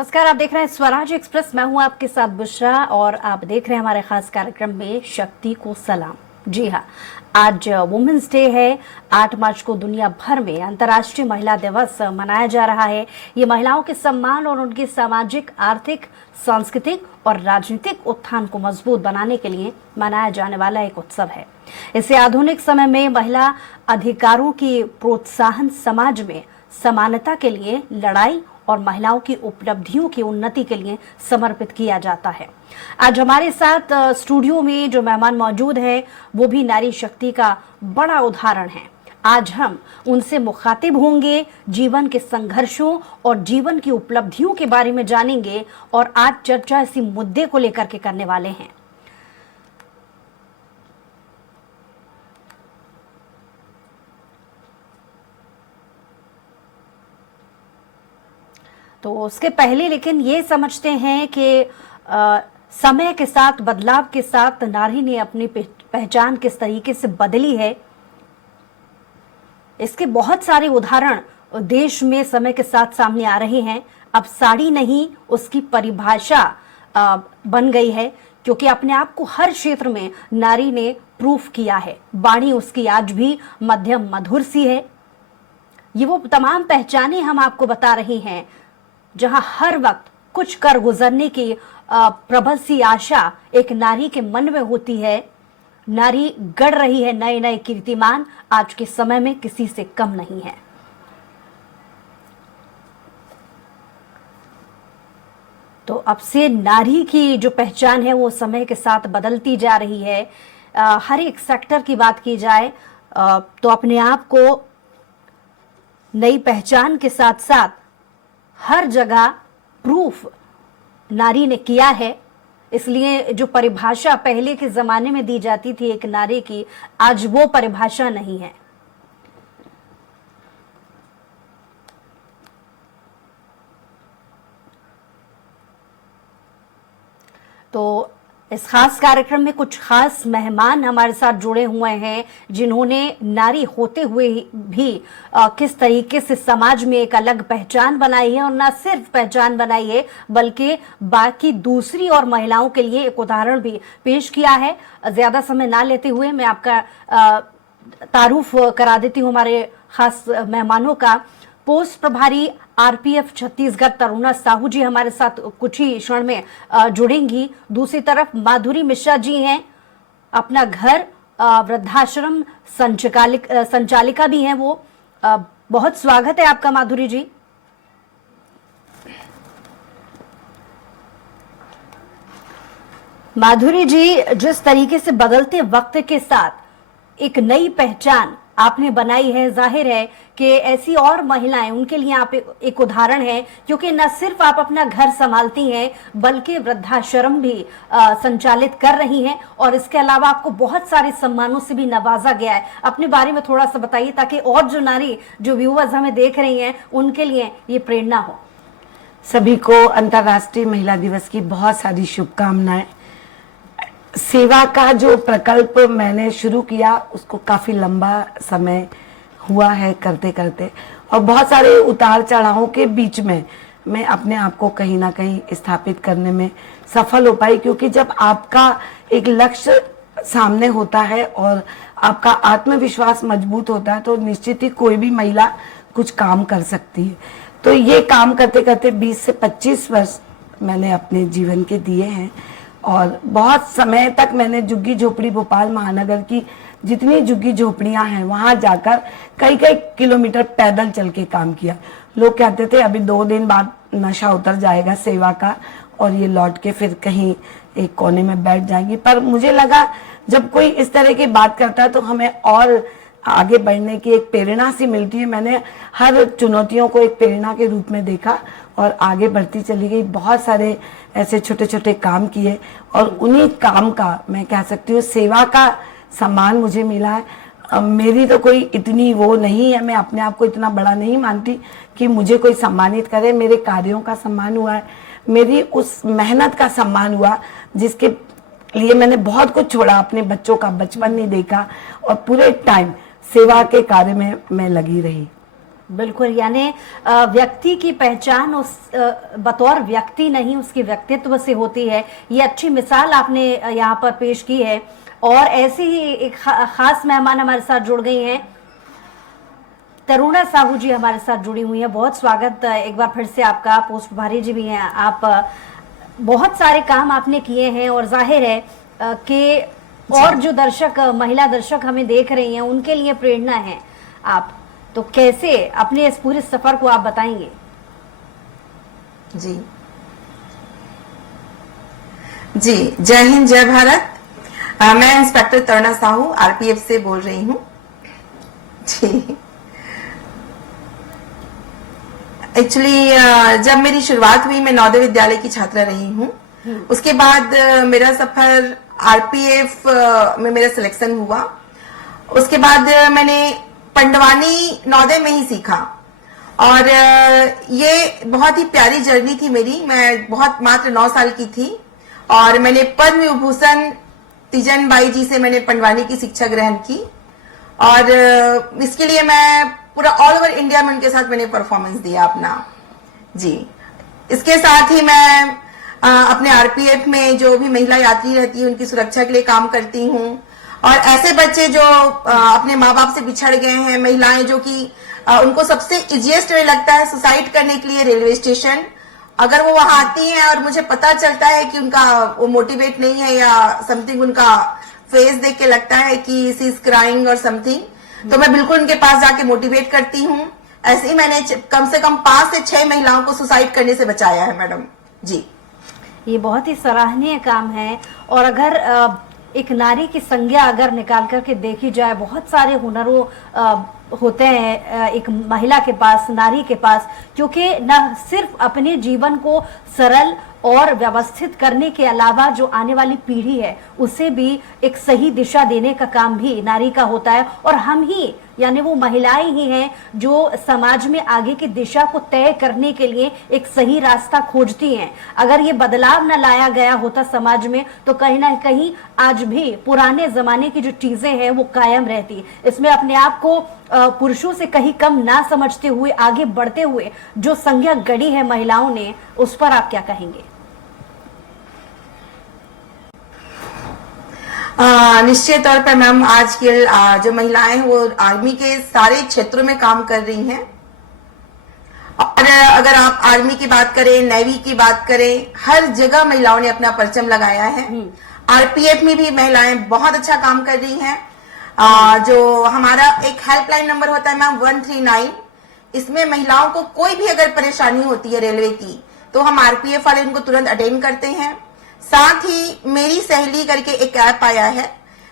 नमस्कार, आप देख रहे हैं स्वराज एक्सप्रेस। मैं हूं आपके साथ बुशरा और आप देख रहे हैं हमारे खास कार्यक्रम में शक्ति को सलाम। जी हाँ, आज वुमेन्स डे है। 8 मार्च को दुनिया भर में अंतर्राष्ट्रीय महिला दिवस मनाया जा रहा है। ये महिलाओं के सम्मान और उनकी सामाजिक, आर्थिक, सांस्कृतिक और राजनीतिक उत्थान को मजबूत बनाने के लिए मनाया जाने वाला एक उत्सव है। इसे आधुनिक समय में महिला अधिकारों की प्रोत्साहन, समाज में समानता के लिए लड़ाई और महिलाओं की उपलब्धियों की उन्नति के लिए समर्पित किया जाता है। आज हमारे साथ स्टूडियो में जो मेहमान मौजूद हैं वो भी नारी शक्ति का बड़ा उदाहरण है। आज हम उनसे मुखातिब होंगे, जीवन के संघर्षों और जीवन की उपलब्धियों के बारे में जानेंगे और आज चर्चा इसी मुद्दे को लेकर के करने वाले हैं। तो उसके पहले लेकिन ये समझते हैं कि समय के साथ, बदलाव के साथ नारी ने अपनी पहचान किस तरीके से बदली है। इसके बहुत सारे उदाहरण देश में समय के साथ सामने आ रहे हैं। अब साड़ी नहीं, उसकी परिभाषा बन गई है, क्योंकि अपने आप को हर क्षेत्र में नारी ने प्रूफ किया है। वाणी उसकी आज भी मध्यम मधुर सी है। ये वो तमाम पहचाने हम आपको बता रहे हैं जहां हर वक्त कुछ कर गुजरने की प्रबल सी आशा एक नारी के मन में होती है। नारी गढ़ रही है नए नए कीर्तिमान, आज के समय में किसी से कम नहीं है। तो अब से नारी की जो पहचान है वो समय के साथ बदलती जा रही है। हर एक सेक्टर की बात की जाए तो अपने आप को नई पहचान के साथ साथ हर जगह प्रूफ नारी ने किया है। इसलिए जो परिभाषा पहले के जमाने में दी जाती थी एक नारी की, आज वो परिभाषा नहीं है। तो इस खास कार्यक्रम में कुछ खास मेहमान हमारे साथ जुड़े हुए हैं जिन्होंने नारी होते हुए भी किस तरीके से समाज में एक अलग पहचान बनाई है, और न सिर्फ पहचान बनाई है बल्कि बाकी दूसरी और महिलाओं के लिए एक उदाहरण भी पेश किया है। ज्यादा समय ना लेते हुए मैं आपका तारुफ करा देती हूँ हमारे खास मेहमानों का। पोस्ट प्रभारी आरपीएफ छत्तीसगढ़ तरुणा साहू जी हमारे साथ कुछ ही क्षण में जुड़ेंगी। दूसरी तरफ माधुरी मिश्रा जी हैं, अपना घर वृद्धाश्रम संचालिका भी हैं वो। बहुत स्वागत है आपका माधुरी जी। माधुरी जी, जिस तरीके से बदलते वक्त के साथ एक नई पहचान आपने बनाई है, जाहिर है कि ऐसी और महिलाएं, उनके लिए आप एक उदाहरण हैं, क्योंकि न सिर्फ आप अपना घर संभालती हैं बल्कि वृद्धाश्रम भी संचालित कर रही हैं, और इसके अलावा आपको बहुत सारे सम्मानों से भी नवाजा गया है। अपने बारे में थोड़ा सा बताइए ताकि और जो नारी, जो व्यूअर्स हमें देख रही हैं, उनके लिए ये प्रेरणा हो। सभी को अंतर्राष्ट्रीय महिला दिवस की बहुत सारी शुभकामनाएं। सेवा का जो प्रकल्प मैंने शुरू किया उसको काफी लंबा समय हुआ है करते करते, और बहुत सारे उतार चढ़ावों के बीच में मैं अपने आप को कहीं ना कहीं स्थापित करने में सफल हो पाई। क्योंकि जब आपका एक लक्ष्य सामने होता है और आपका आत्मविश्वास मजबूत होता है तो निश्चित ही कोई भी महिला कुछ काम कर सकती है। तो ये काम करते करते 20 से 25 वर्ष मैंने अपने जीवन के दिए हैं, और बहुत समय तक मैंने झुग्गी झोपड़ी, भोपाल महानगर की जितनी झुग्गी झोपड़ियां हैं वहां जाकर कई कई किलोमीटर पैदल चल के काम किया। लोग कहते थे अभी 2 दिन बाद नशा उतर जाएगा सेवा का और ये लौट के फिर कहीं एक कोने में बैठ जाएंगी, पर मुझे लगा जब कोई इस तरह की बात करता है तो हमें और आगे बढ़ने की एक प्रेरणा सी मिलती है। मैंने हर चुनौतियों को एक प्रेरणा के रूप में देखा और आगे बढ़ती चली गई। बहुत सारे ऐसे छोटे छोटे काम किए और उन्हीं काम का, मैं कह सकती हूँ, सेवा का सम्मान मुझे मिला है। मेरी तो कोई इतनी वो नहीं है, मैं अपने आप को इतना बड़ा नहीं मानती कि मुझे कोई सम्मानित करे। मेरे कार्यों का सम्मान हुआ है, मेरी उस मेहनत का सम्मान हुआ जिसके लिए मैंने बहुत कुछ छोड़ा। अपने बच्चों का बचपन नहीं देखा और पूरे टाइम सेवा के कार्य में मैं लगी रही। बिल्कुल, यानी व्यक्ति की पहचान उस बतौर व्यक्ति नहीं, उसके व्यक्तित्व से होती है। ये अच्छी मिसाल आपने यहाँ पर पेश की है। और ऐसे ही एक खास मेहमान हमारे साथ जुड़ गई हैं, तरुणा साहू जी हमारे साथ जुड़ी हुई हैं। बहुत स्वागत एक बार फिर से आपका। पोस्ट प्रभारी जी भी हैं आप। बहुत सारे काम आपने किए हैं और जाहिर है कि और जो दर्शक, महिला दर्शक हमें देख रही हैं, उनके लिए प्रेरणा है आप। तो कैसे अपने इस पूरे सफर को आप बताएंगे? जी जी, जय हिंद, जय भारत। मैं इंस्पेक्टर तरुणा साहू आरपीएफ से बोल रही हूँ जी। एक्चुअली जब मेरी शुरुआत हुई, मैं नवोदय विद्यालय की छात्रा रही हूँ। उसके बाद मेरा सफर आरपीएफ में मेरा सिलेक्शन हुआ। उसके बाद मैंने पंडवानी नवोदय में ही सीखा और ये बहुत ही प्यारी जर्नी थी मेरी। मैं बहुत मात्र 9 साल की थी और मैंने पद्म विभूषण तीजन बाई जी से मैंने पंडवानी की शिक्षा ग्रहण की और इसके लिए मैं पूरा ऑल ओवर इंडिया में उनके साथ मैंने परफॉर्मेंस दिया अपना जी। इसके साथ ही मैं अपने आरपीएफ में जो भी महिला यात्री रहती है उनकी सुरक्षा के लिए काम करती हूँ। और ऐसे बच्चे जो अपने माँ बाप से बिछड़ गए हैं, महिलाएं जो कि उनको सबसे इजिएस्ट वे लगता है सुसाइड करने के लिए रेलवे स्टेशन, अगर वो वहां आती हैं और मुझे पता चलता है कि उनका वो मोटिवेट नहीं है या समथिंग, उनका फेस देख के लगता है कि सी इज क्राइंग और समथिंग, तो मैं बिल्कुल उनके पास जाके मोटिवेट करती हूँ। ऐसे ही मैंने कम से कम 5 से 6 महिलाओं को सुसाइड करने से बचाया है मैडम जी। ये बहुत ही सराहनीय काम है। और अगर एक नारी की संज्ञा अगर निकाल करके देखी जाए, बहुत सारे हुनरों होते हैं एक महिला के पास, नारी के पास, क्योंकि न सिर्फ अपने जीवन को सरल और व्यवस्थित करने के अलावा जो आने वाली पीढ़ी है उसे भी एक सही दिशा देने का काम भी नारी का होता है। और हम ही, यानी वो महिलाएं ही हैं जो समाज में आगे की दिशा को तय करने के लिए एक सही रास्ता खोजती हैं। अगर ये बदलाव न लाया गया होता समाज में तो कहीं ना कहीं आज भी पुराने जमाने की जो चीजें हैं वो कायम रहती। इसमें अपने आप को पुरुषों से कहीं कम ना समझते हुए आगे बढ़ते हुए जो संज्ञा गढ़ी है महिलाओं ने, उस पर आप क्या कहेंगे? निश्चित तौर पर मैम, आज की जो महिलाएं हैं वो आर्मी के सारे क्षेत्रों में काम कर रही हैं। और अगर आप आर्मी की बात करें, नेवी की बात करें, हर जगह महिलाओं ने अपना परचम लगाया है। आरपीएफ में भी महिलाएं बहुत अच्छा काम कर रही हैं। जो हमारा एक हेल्पलाइन नंबर होता है मैम 139, इसमें महिलाओं को कोई भी अगर परेशानी होती है रेलवे की तो हम आरपीएफ वाले उनको तुरंत अटेंड करते हैं। साथ ही मेरी सहेली करके एक ऐप आया है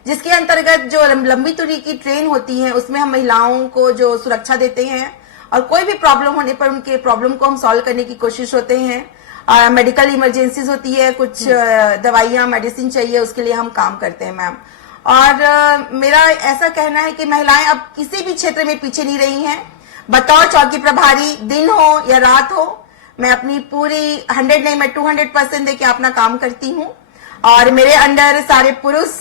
जिसके अंतर्गत जो लंबी दूरी की ट्रेन होती है उसमें हम महिलाओं को जो सुरक्षा देते हैं और कोई भी प्रॉब्लम होने पर उनके प्रॉब्लम को हम सॉल्व करने की कोशिश होते हैं। मेडिकल इमरजेंसीज होती है, कुछ दवाइयां मेडिसिन चाहिए, उसके लिए हम काम करते हैं मैम। और मेरा ऐसा कहना है कि महिलाएं अब किसी भी क्षेत्र में पीछे नहीं रही हैं। बतौर चौकी प्रभारी, दिन हो या रात हो, मैं अपनी पूरी 100 नहीं, मैं 200% देके अपना काम करती हूँ। और मेरे अंडर सारे पुरुष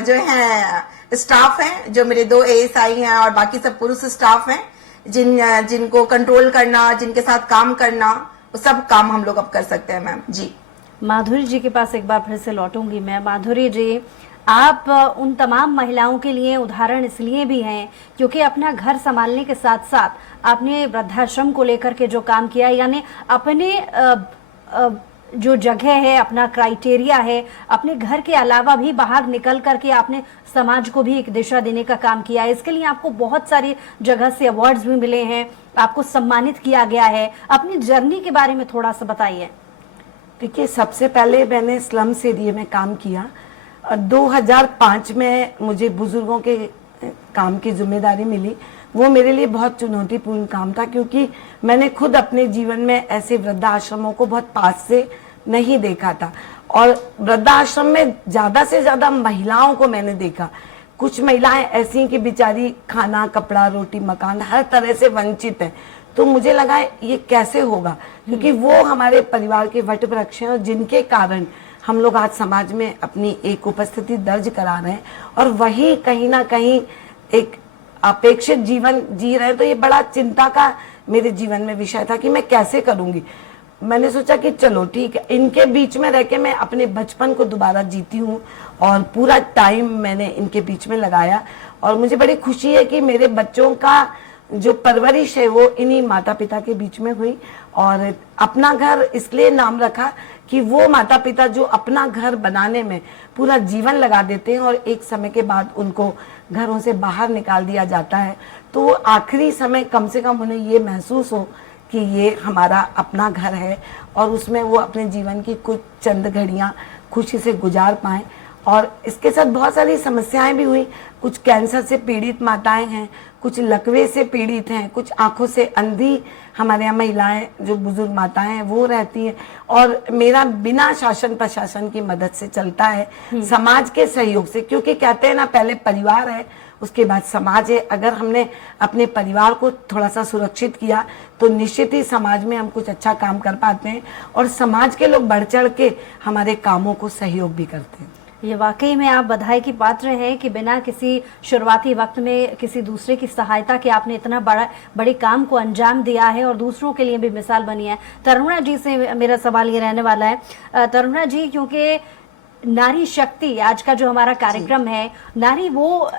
जो हैं स्टाफ हैं, जो मेरे 2 एएसआई हैं और बाकी सब पुरुष स्टाफ हैं जिनको कंट्रोल करना, जिनके साथ काम करना, वो सब काम हम लोग अब कर सकते हैं मैम जी। माधुरी जी के पास एक बार फिर से लौटूंगी मैं। माधुरी जी, आप उन तमाम महिलाओं के लिए उदाहरण इसलिए भी हैं क्योंकि अपना घर संभालने के साथ साथ आपने वृद्धाश्रम को लेकर के जो काम किया, यानी अपने जो जगह है, अपना क्राइटेरिया है, अपने घर के अलावा भी बाहर निकल करके आपने समाज को भी एक दिशा देने का काम किया है। इसके लिए आपको बहुत सारी जगह से अवार्ड्स भी मिले हैं, आपको सम्मानित किया गया है। अपनी जर्नी के बारे में थोड़ा सा बताइए। देखिए, सबसे पहले मैंने स्लम्स एरिया में काम किया और 2005 में मुझे बुजुर्गों के काम की जिम्मेदारी मिली। वो मेरे लिए बहुत चुनौतीपूर्ण काम था क्योंकि मैंने खुद अपने जीवन में ऐसे वृद्धाश्रमों को बहुत पास से नहीं देखा था। और वृद्धाश्रम में ज्यादा से ज्यादा महिलाओं को मैंने देखा। कुछ महिलाएं ऐसी हैं कि बेचारी खाना, कपड़ा, रोटी, मकान हर तरह से वंचित हैं। तो मुझे लगा ये कैसे होगा, क्योंकि वो हमारे परिवार के वट वृक्ष हैं और जिनके कारण हम लोग आज समाज में अपनी एक उपस्थिति दर्ज करा रहे हैं। और वही कहीं ना कहीं एक अपेक्षित जीवन जी रहे हैं, तो ये बड़ा चिंता का मेरे जीवन में विषय था कि मैं कैसे करूंगी। मैंने सोचा कि चलो ठीक है, इनके बीच में रह के मैं अपने बचपन को दोबारा जीती हूँ और पूरा टाइम मैंने इनके बीच में लगाया। और मुझे बड़ी खुशी है कि मेरे बच्चों का जो परवरिश है वो इन्हीं माता पिता के बीच में हुई। और अपना घर इसलिए नाम रखा कि वो माता पिता जो अपना घर बनाने में पूरा जीवन लगा देते हैं और एक समय के बाद उनको घरों से बाहर निकाल दिया जाता है, तो आखिरी समय कम से कम उन्हें ये महसूस हो कि ये हमारा अपना घर है और उसमें वो अपने जीवन की कुछ चंद घड़ियाँ खुशी से गुजार पाएं। और इसके साथ बहुत सारी समस्याएं भी हुई। कुछ कैंसर से पीड़ित माताएं हैं, कुछ लकवे से पीड़ित हैं, कुछ आंखों से अंधी हमारे यहाँ महिलाएं जो बुजुर्ग माताएं हैं वो रहती हैं। और मेरा बिना शासन प्रशासन की मदद से चलता है, समाज के सहयोग से, क्योंकि कहते हैं ना पहले परिवार है उसके बाद समाज है। अगर हमने अपने परिवार को थोड़ा सा सुरक्षित किया तो निश्चित ही समाज में हम कुछ अच्छा काम कर पाते हैं और समाज के लोग बढ़ चढ़ के हमारे कामों को सहयोग भी करते हैं। ये वाकई में आप बधाई की पात्र हैं कि बिना किसी शुरुआती वक्त में किसी दूसरे की सहायता के आपने इतना बड़े काम को अंजाम दिया है और दूसरों के लिए भी मिसाल बनी है। तरुणा जी से मेरा सवाल ये रहने वाला है। तरुणा जी, क्योंकि नारी शक्ति आज का जो हमारा कार्यक्रम है, नारी वो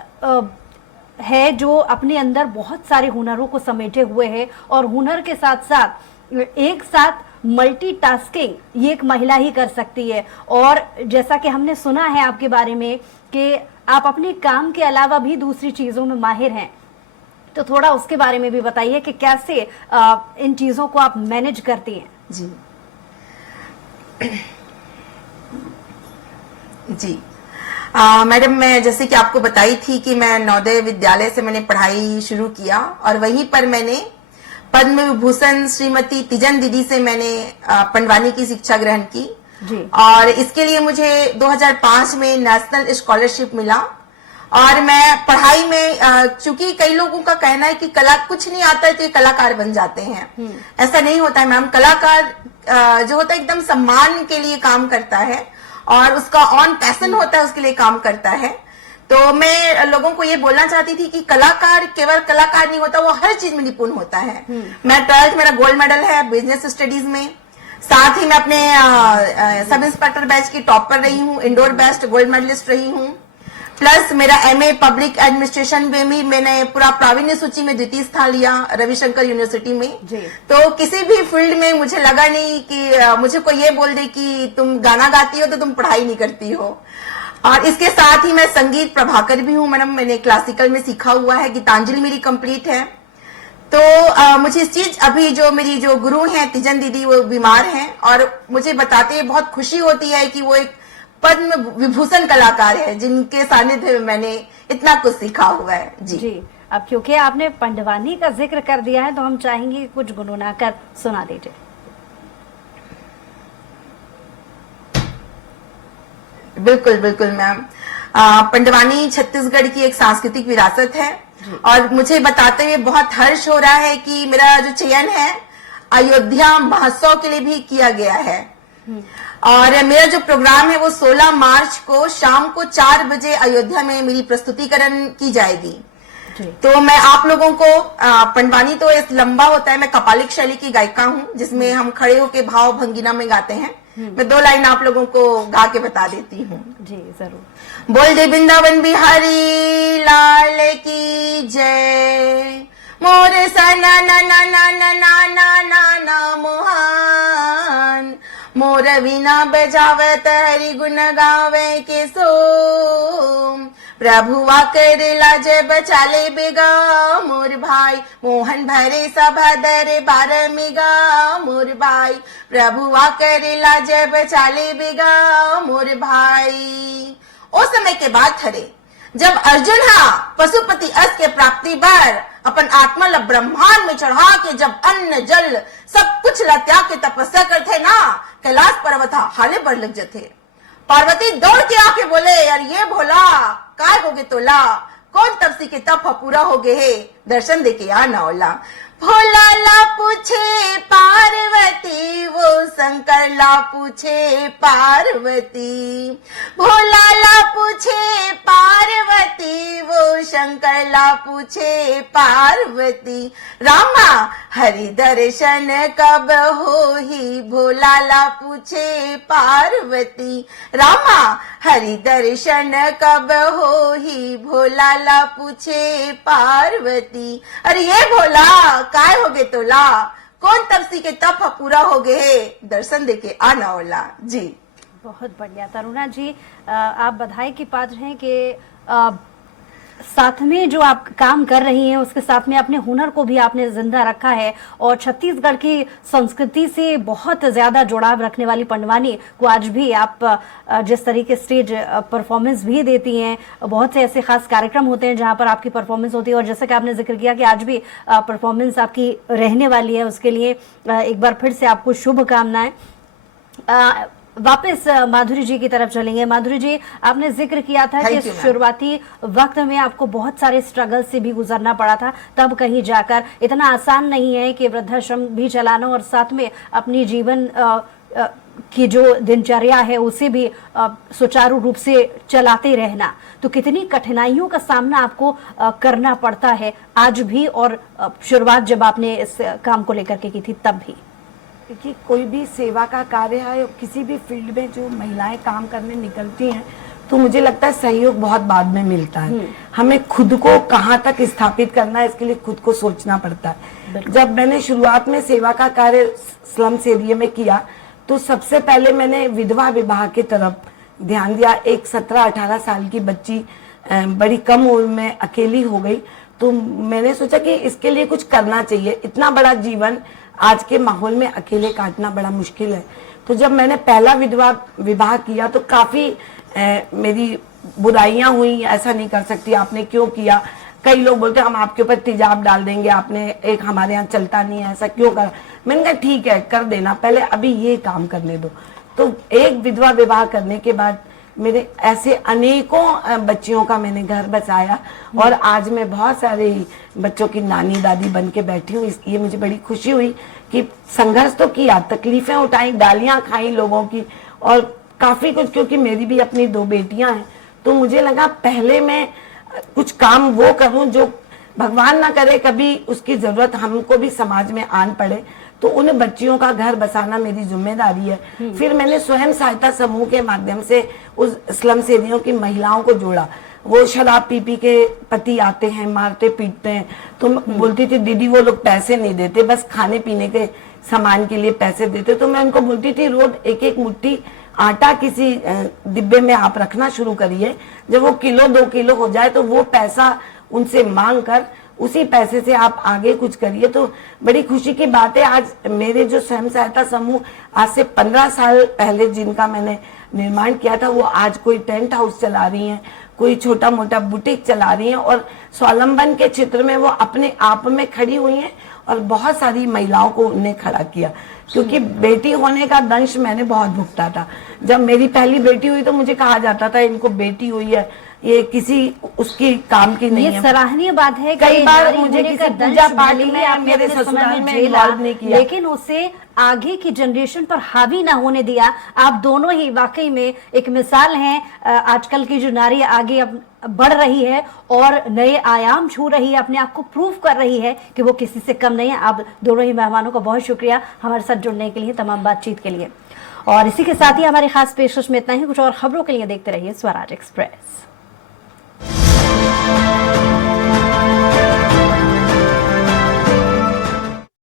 है जो अपने अंदर बहुत सारे हुनरों को समेटे हुए है और हुनर के साथ साथ एक साथ मल्टीटास्किंग ये एक महिला ही कर सकती है। और जैसा कि हमने सुना है आपके बारे में कि आप अपने काम के अलावा भी दूसरी चीजों में माहिर हैं, तो थोड़ा उसके बारे में भी बताइए कि कैसे इन चीजों को आप मैनेज करती हैं। जी जी मैडम, मैं जैसे कि आपको बताई थी कि मैं नवोदय विद्यालय से मैंने पढ़ाई शुरू किया और वहीं पर मैंने पद्म विभूषण श्रीमती तिजन दीदी से मैंने पंडवानी की शिक्षा ग्रहण की जी। और इसके लिए मुझे 2005 में नेशनल स्कॉलरशिप मिला। और मैं पढ़ाई में चूंकि कई लोगों का कहना है कि कला कुछ नहीं आता है तो ये कलाकार बन जाते हैं, ऐसा नहीं होता है मैम। कलाकार जो होता है एकदम सम्मान के लिए काम करता है और उसका ऑन पैशन होता है, उसके लिए काम करता है। तो मैं लोगों को ये बोलना चाहती थी कि कलाकार केवल कलाकार नहीं होता, वो हर चीज में निपुण होता है। मैं 12th मेरा गोल्ड मेडल है बिजनेस स्टडीज में, साथ ही मैं अपने सब इंस्पेक्टर बैच की टॉपर रही हूँ, इंडोर बेस्ट गोल्ड मेडलिस्ट रही हूँ। प्लस मेरा MA पब्लिक एडमिनिस्ट्रेशन में भी मैंने पूरा प्रावीण्य सूची में द्वितीय स्थान लिया रविशंकर यूनिवर्सिटी में। तो किसी भी फील्ड में मुझे लगा नहीं कि मुझे कोई ये बोल दे कि तुम गाना गाती हो तो तुम पढ़ाई नहीं करती हो। और इसके साथ ही मैं संगीत प्रभाकर भी हूँ मैडम, मैंने क्लासिकल में सीखा हुआ है, गीतांजलि मेरी कंप्लीट है। तो मुझे इस चीज अभी जो मेरी जो गुरु हैं तिजन दीदी, वो बीमार हैं और मुझे बताते हुए बहुत खुशी होती है कि वो एक पद्म विभूषण कलाकार है जिनके सानिध्य में मैंने इतना कुछ सीखा हुआ है। जी अब क्योंकि आपने पंडवानी का जिक्र कर दिया है तो हम चाहेंगे कुछ गुनगुनाकर सुना दीजिए। बिल्कुल बिल्कुल मैम। पंडवानी छत्तीसगढ़ की एक सांस्कृतिक विरासत है और मुझे बताते हुए बहुत हर्ष हो रहा है कि मेरा जो चयन है अयोध्या महोत्सव के लिए भी किया गया है। और मेरा जो प्रोग्राम है वो 16 मार्च को शाम को 4 बजे अयोध्या में मेरी प्रस्तुतिकरण की जाएगी। तो मैं आप लोगों को पंडवानी तो इस लंबा होता है, मैं कपालिक शैली की गायिका हूँ जिसमें हम खड़े होके भाव भंगिना में गाते हैं। मैं 2 लाइन आप लोगों को गा के बता देती हूँ। जी जरूर। बोल दे वृंदावन बिहारी लाल की जय, मोर सना ना ना ना ना ना ना ना ना मोहन, मोर वीणा बजावत हरि गुण गावे के सो, प्रभुआ करेला जय बचाले बेगा मोर भाई, मोहन भरे सभा दर बार मेगा मोर भाई, प्रभुआ करेला जय बचाले बेगा मोर भाई। उस समय के बाद हरे जब अर्जुन पशुपति अस्त के प्राप्ति पर अपन आत्मा ल ब्रह्मांड में चढ़ा के जब अन्न जल सब कुछ ला त्याग के तपस्या करते ना, कैलाश पर्वत हाले बढ़ लग जाते। पार्वती दौड़ के आके बोले, यार ये भोला काय होगे तोला, कौन तपसी के तप पूरा हो गए है, दर्शन दे के आ ना ओला। भोला ला पूछे पार्वती, वो शंकर ला पूछे पार्वती, भोला ला पूछे पार्वती, वो शंकर ला पूछे पार्वती, रामा हरि दर्शन कब हो ही, भोला ला पूछे पार्वती, रामा हरि दर्शन कब हो ही, भोला ला पूछे पार्वती। अरे ये भोला काय हो गए तोला, कौन तपसी के तप पूरा हो गए, दर्शन देके आना ओला। जी बहुत बढ़िया तरुणा जी, आप बधाई की पात्र हैं कि साथ में जो आप काम कर रही हैं उसके साथ में अपने हुनर को भी आपने जिंदा रखा है, और छत्तीसगढ़ की संस्कृति से बहुत ज्यादा जुड़ाव रखने वाली पंडवानी को आज भी आप जिस तरीके स्टेज परफॉर्मेंस भी देती हैं, बहुत से ऐसे खास कार्यक्रम होते हैं जहां पर आपकी परफॉर्मेंस होती है, और जैसे कि आपने जिक्र किया कि आज भी परफॉर्मेंस आपकी रहने वाली है, उसके लिए एक बार फिर से आपको शुभकामनाएं। वापस माधुरी जी की तरफ चलेंगे। माधुरी जी, आपने जिक्र किया था कि शुरुआती वक्त में आपको बहुत सारे स्ट्रगल से भी गुजरना पड़ा था, तब कहीं जाकर इतना आसान नहीं है कि वृद्धाश्रम भी चलाना और साथ में अपनी जीवन की जो दिनचर्या है उसे भी सुचारू रूप से चलाते रहना, तो कितनी कठिनाइयों का सामना आपको करना पड़ता है आज भी, और शुरुआत जब आपने इस काम को लेकर के की थी तब भी? देखिए, कोई भी सेवा का कार्य है, किसी भी फील्ड में जो महिलाएं काम करने निकलती हैं, तो मुझे लगता है सहयोग बहुत बाद में मिलता है। हमें खुद को कहाँ तक स्थापित करना है, इसके लिए खुद को सोचना पड़ता है। जब मैंने शुरुआत में सेवा का कार्य स्लम्स एरिया में किया, तो सबसे पहले मैंने विधवा विवाह की तरफ ध्यान दिया। एक 17-18 साल की बच्ची बड़ी कम उम्र में अकेली हो गई, तो मैंने सोचा कि इसके लिए कुछ करना चाहिए। इतना बड़ा जीवन आज के माहौल में अकेले काटना बड़ा मुश्किल है। तो जब मैंने पहला विधवा विवाह किया तो काफी मेरी बुराइयां हुई, ऐसा नहीं कर सकती, आपने क्यों किया। कई लोग बोलते हम आपके ऊपर तेजाब डाल देंगे, आपने एक हमारे यहाँ चलता नहीं है, ऐसा क्यों कर। मैंने कहा ठीक है कर देना, पहले अभी ये काम करने दो। तो एक विधवा विवाह करने के बाद मेरे ऐसे अनेकों बच्चियों का मैंने घर बसाया, और आज मैं बहुत सारे बच्चों की नानी दादी बन के बैठी हूँ। ये मुझे बड़ी खुशी हुई कि संघर्ष तो किया, तकलीफें उठाई, गालियां खाई लोगों की, और काफी कुछ, क्योंकि मेरी भी अपनी 2 बेटियां हैं। तो मुझे लगा पहले मैं कुछ काम वो करूं जो भगवान ना करे कभी उसकी जरूरत हमको भी समाज में आन पड़े, तो उन बच्चियों का घर बसाना मेरी जिम्मेदारी है। फिर मैंने स्वयं सहायता समूह के माध्यम से उस स्लम्स एरिया की महिलाओं को जोड़ा। वो शराब पी पी के पति आते हैं, मारते पीटते हैं, तो बोलती थी दीदी वो लोग पैसे नहीं देते, बस खाने पीने के सामान के लिए पैसे देते। तो मैं उनको बोलती थी रोज 1-1 मुट्ठी आटा किसी डिब्बे में आप रखना शुरू करिए, जब वो किलो 2 किलो हो जाए तो वो पैसा उनसे मांग कर उसी पैसे से आप आगे कुछ करिए। तो बड़ी खुशी की बात है, आज मेरे जो स्वयं सहायता समूह आज से 15 साल पहले जिनका मैंने निर्माण किया था, वो आज कोई टेंट हाउस चला रही हैं, कोई छोटा मोटा बुटीक चला रही हैं, और स्वावलंबन के क्षेत्र में वो अपने आप में खड़ी हुई हैं, और बहुत सारी महिलाओं को उन्हें खड़ा किया। क्योंकि बेटी होने का दंश मैंने बहुत भुगता था। जब मेरी पहली बेटी हुई तो मुझे कहा जाता था इनको बेटी हुई है, ये किसी उसकी काम की नहीं है। ये सराहनीय बात है। कई बार मुझे किसी पूजा पाठ में मेरे ससुराल में इन्वॉल्व नहीं किया, लेकिन उसे आगे की जनरेशन पर हावी ना होने दिया। आप दोनों ही वाकई में एक मिसाल हैं। आजकल की जो नारी आगे बढ़ रही है और नए आयाम छू रही है, अपने आप को प्रूव कर रही है कि वो किसी से कम नहीं है। आप दोनों ही मेहमानों का बहुत शुक्रिया हमारे साथ जुड़ने के लिए, तमाम बातचीत के लिए। और इसी के साथ ही हमारी खास पेशकश में इतना ही। कुछ और खबरों के लिए देखते रहिए स्वराज एक्सप्रेस।